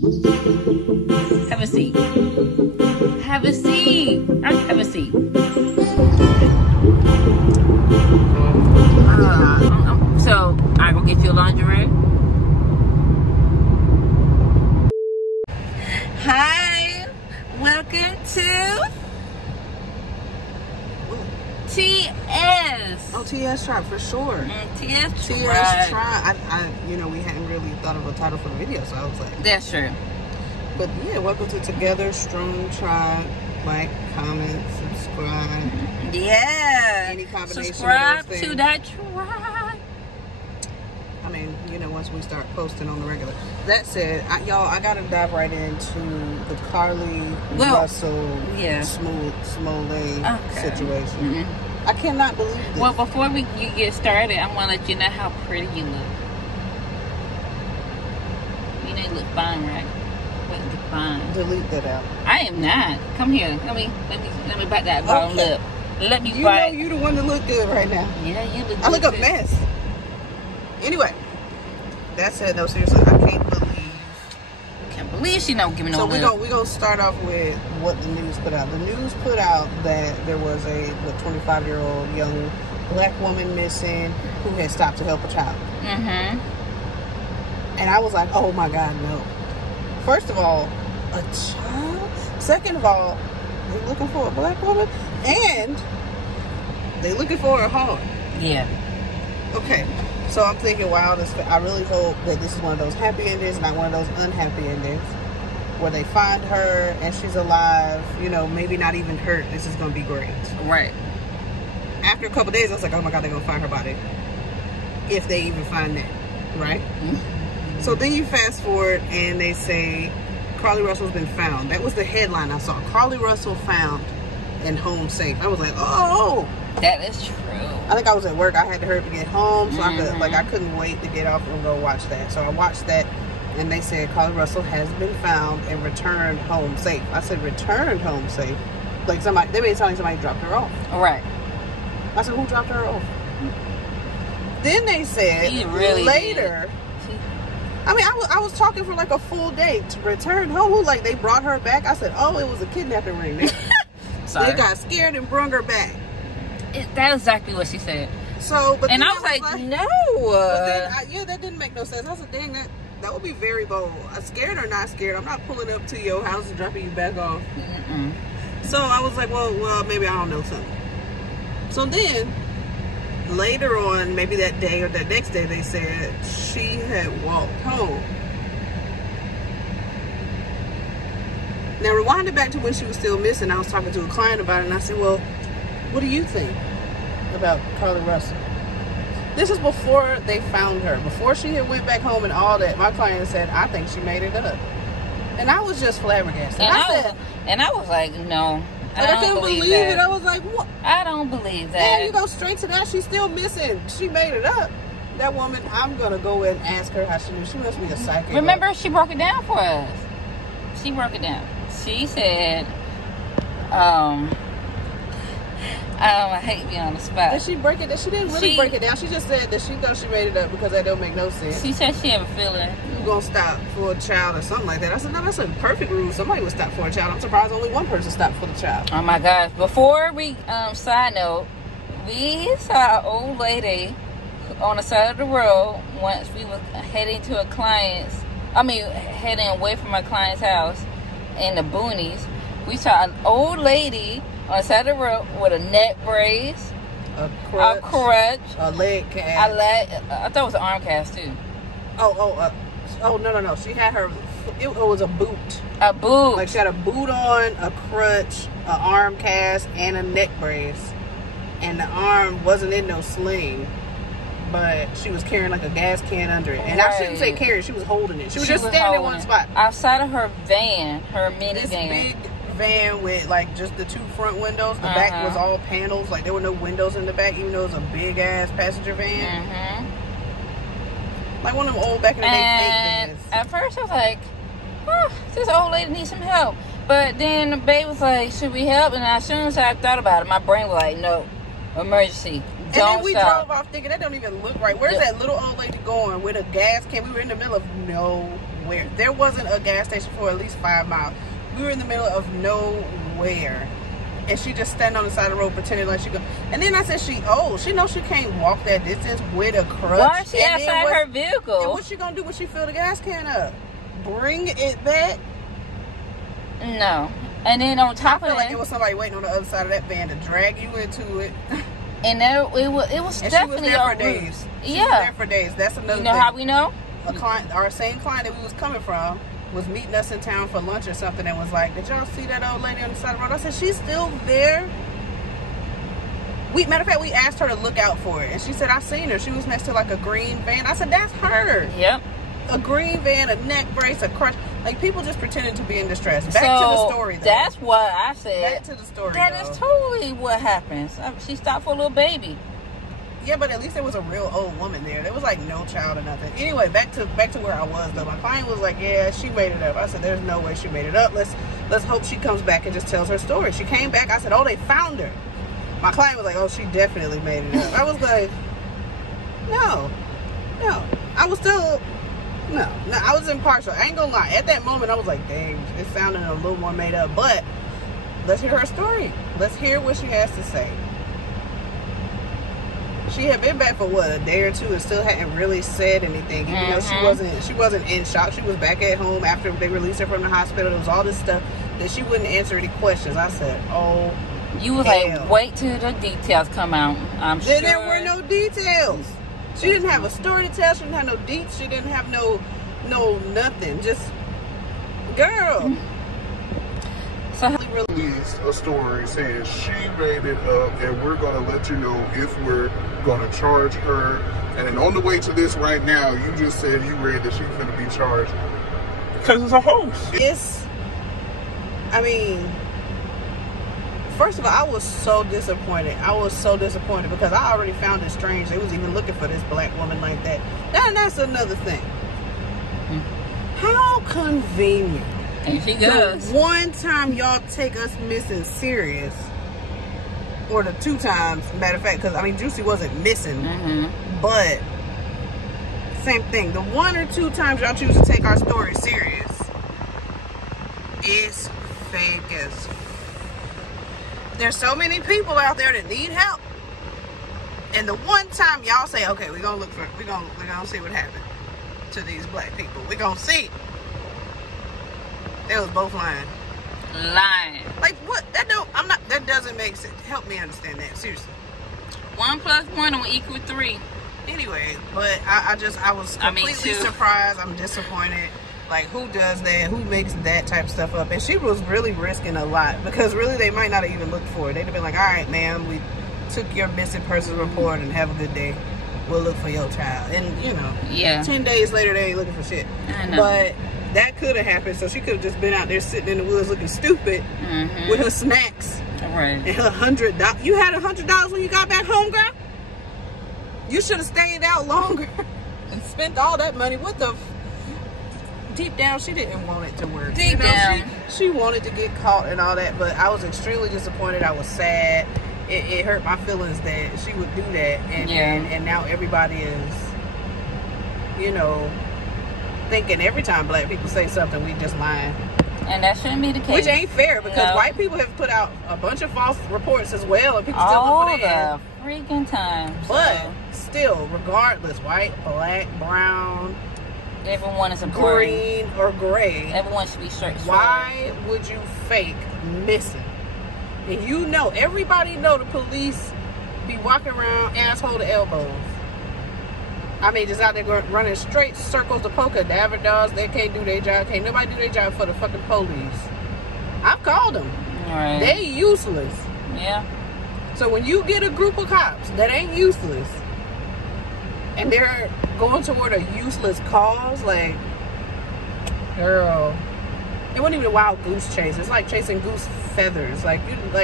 Have a seat. Have a seat. Have a seat. So, I go get you a laundry room. Hi. Welcome to TS. Oh, TS Tribe for sure. TS Tribe. I we hadn't really thought of a title for the video, so I was like, that's true. But yeah, welcome to Together Strong Tribe. Like, comment, subscribe. Yeah. Any combination subscribe of those to things. that tribe. I mean, once we start posting on the regular. That said, y'all, I gotta dive right into the Carlee Russel Smollett situation. I cannot believe this. Well, before you get started, I'm gonna let you know how pretty you look. You know you look fine, right? Look fine. Delete that out. I am not. Come here. Let me bite that bottom lip. Let me bite. You the one that look good right now. Yeah, you look good. I look a mess. Anyway, that said, though, seriously, I can't believe she don't give me no lip. So we're gonna start off with what the news put out. The news put out that there was a 25-year-old young black woman missing who had stopped to help a child. And I was like, oh my God, no. First of all, a child? Second of all, they're looking for a black woman, and they're looking for her hard. Yeah. Okay. So I'm thinking, wow, I really hope that this is one of those happy endings, not one of those unhappy endings, where they find her and she's alive, maybe not even hurt. This is going to be great. Right. After a couple days, I was like, oh my God, they're going to find her body. If they even find that, right? So then you fast forward and they say, Carlee Russell's been found. That was the headline I saw. Carlee Russell found and home safe. I was like, oh. That is true. I think I was at work. I had to hurry to get home, so I couldn't wait to get off and go watch that. So I watched that, and they said Carlee Russell has been found and returned home safe. I said, returned home safe? Like they made it sound like somebody dropped her off. Right. I said, who dropped her off? Then they said later. I mean, I was talking for like a full day to return home. Like, they brought her back. I said, oh, it was a kidnapping ring. They got scared and brung her back. That's exactly what she said. So, but and I was like, no. But then, that didn't make no sense. I said, dang, that would be very bold. Scared or not scared, I'm not pulling up to your house and dropping you back off. So I was like, well, maybe I don't know something. So then, later on, maybe that day or that next day, they said she had walked home. Now, rewind it back to when she was still missing. I was talking to a client about it, and I said, well, what do you think about Carlee Russell? This is before they found her. Before she had went back home and all that, my client said, I think she made it up. And I was just flabbergasted. And I was like, no. I couldn't believe it. I was like, what? I don't believe that. Yeah, you go straight to that. She's still missing. She made it up. That woman, I'm going to go and ask her how she knew. She must be a psychic. Remember, she broke it down for us. She broke it down. She said, I hate being on the spot. Did she break it down? She didn't really break it down. She just said that she thought she made it up because that don't make no sense. She said she had a feeling. You gonna stop for a child or something like that. I said, no, that's a perfect rule. Somebody would stop for a child. I'm surprised only one person stopped for the child. Oh my gosh. Before we, side note, we saw an old lady on the side of the road once we were heading away from our client's house in the boonies. We saw an old lady on the side of the road with a neck brace, a crutch, a leg cast. I thought it was an arm cast too. No. She had her. It was a boot. A boot. Like she had a boot on, a crutch, an arm cast, and a neck brace. And the arm wasn't in no sling, but she was carrying like a gas can under it. And I shouldn't say carrying. She was holding it. She was just standing in one spot outside of her van, her minivan. This big van with like just the two front windows. The back was all panels. Like there were no windows in the back, even though it was a big ass passenger van. Like one of them old back in the day fake vans. At first I was like, this old lady needs some help. But then the babe was like, should we help? And as soon as I thought about it, my brain was like, no, emergency. And then we drove off thinking that don't even look right. Where's that little old lady going with a gas can? We were in the middle of nowhere. nowhere. There wasn't a gas station for at least 5 miles. We were in the middle of nowhere. And she just standing on the side of the road pretending like she go. And then I said, she knows she can't walk that distance with a crutch. Why is she outside her vehicle? And what's she gonna do when she fill the gas can up? Bring it back? No. And then on top of that, like it was somebody waiting on the other side of that van to drag you into it. And there, it was and definitely she was there for days. She was there for days. That's another thing. You know how we know? A client, our same client that we was coming from, was meeting us in town for lunch or something and was like, did y'all see that old lady on the side of the road? I said, she's still there. Matter of fact, we asked her to look out for it. And she said, I seen her. She was next to like a green van. I said, that's her. Yep. A green van, a neck brace, a crutch. Like, people just pretending to be in distress. Back to the story, though. That's what I said. Back to the story, That is totally what happens. She stopped for a little baby. Yeah, but at least there was a real old woman there. There was like no child or nothing. Anyway, back to where I was though. My client was like, yeah, she made it up. I said, there's no way she made it up. Let's hope she comes back and just tells her story. She came back. I said, oh, they found her. My client was like, oh, she definitely made it up. I was like, no. I was still, no, I was impartial. I ain't gonna lie. At that moment, I was like, dang, it sounded a little more made up. But let's hear her story. Let's hear what she has to say. She had been back for what, a day or two, and still hadn't really said anything. Even though she wasn't in shock. She was back at home after they released her from the hospital. There was all this stuff that she wouldn't answer any questions. I said, oh, you was hell. like, wait till the details come out. I'm sure. There were no details. She didn't have a story to tell. She didn't have no deets. She didn't have no nothing. Just, girl. So released a story saying she made it up, and we're going to let you know if we're going to charge her. And then on the way to this right now, you just said you read that she's going to be charged because it's a hoax. I mean, first of all, I was so disappointed. Because I already found it strange they was even looking for this black woman like that. Now that's another thing. How convenient. Here she goes. The one time y'all take us missing serious, or the 2 times, matter of fact, because I mean Juicy wasn't missing, but same thing. The 1 or 2 times y'all choose to take our story serious, it's fake as. There's so many people out there that need help, and the one time y'all say, okay, we're gonna see what happened to these black people. We're gonna see. They was both lying. Like what? That doesn't make sense. Help me understand that. Seriously. 1 + 1 will equal 3. Anyway, but I was completely surprised. I'm disappointed. Like, who does that? Who makes that type of stuff up? And she was really risking a lot, because really they might not have even looked for it. They'd have been like, all right, ma'am, we took your missing persons report and have a good day. We'll look for your child. And, you know, 10 days later, they ain't looking for shit. I know. But that could have happened. So she could have just been out there sitting in the woods looking stupid with her snacks. Right. And her $100. You had $100 when you got back home, girl? You should have stayed out longer and spent all that money. What the... Deep down, she didn't want it to work. Deep down. She wanted to get caught and all that, but I was extremely disappointed. I was sad. It hurt my feelings that she would do that. And now everybody is, you know, thinking every time black people say something, we just lying. And that shouldn't be the case. Which ain't fair, because white people have put out a bunch of false reports as well, and people still look for that. All the freaking time. But still, regardless, white, black, brown, everyone is important. Green or gray. Everyone should be straight. Why would you fake missing? And you know, everybody know the police be walking around asshole to elbows. I mean, just out there running straight circles to polka. The average dogs, they can't do their job. Can't nobody do their job for the fucking police. I've called them. Right. They useless. Yeah. So when you get a group of cops that ain't useless, and they're going toward a useless cause, like, girl, it wasn't even a wild goose chase. It's like chasing goose feathers. Like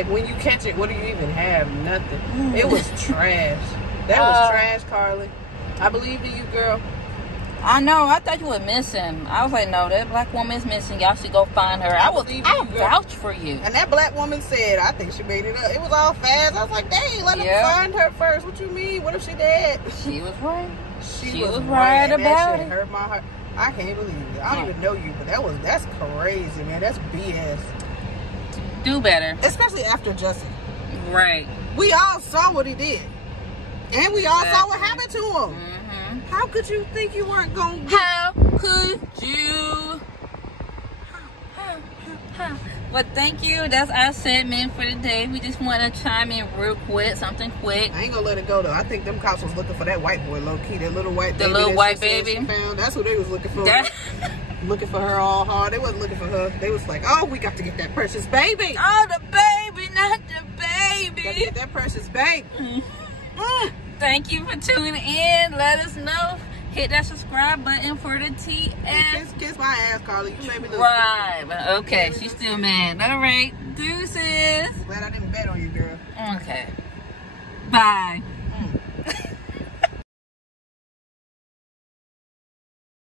when you catch it, what do you even have? Nothing. It was trash. That was trash, Carlee. I believed in you, girl. I know. I thought you were missing. I was like, no, that black woman is missing. Y'all should go find her. I vouch for you. And that black woman said, I think she made it up. It was all fast. I was like, dang, let them find her first. What you mean? What if she dead? She was right. She was right about it. Hurt my heart. I can't believe it. I don't even know you, but that's crazy, man. That's BS. Do better. Especially after Justin. Right. We all saw what he did. And we all saw what happened to him. Mm-hmm. How could you think you weren't going to... How could you... But thank you. That's our segment for the day. We just want to chime in real quick, something quick. I ain't gonna let it go though. I think them cops was looking for that white boy, low key, that little white baby. The little white baby. Found. That's what they was looking for. Looking for her all hard. They wasn't looking for her. They was like, oh, we got to get that precious baby. Oh, the baby, not the baby. Got to get that precious baby. Thank you for tuning in. Let us know. Hit that subscribe button for the TS. Hey, kiss my ass, Carlee. You made me look. Right. Okay, she's still mad. All right. Deuces. Glad I didn't bet on you, girl. Okay. Bye.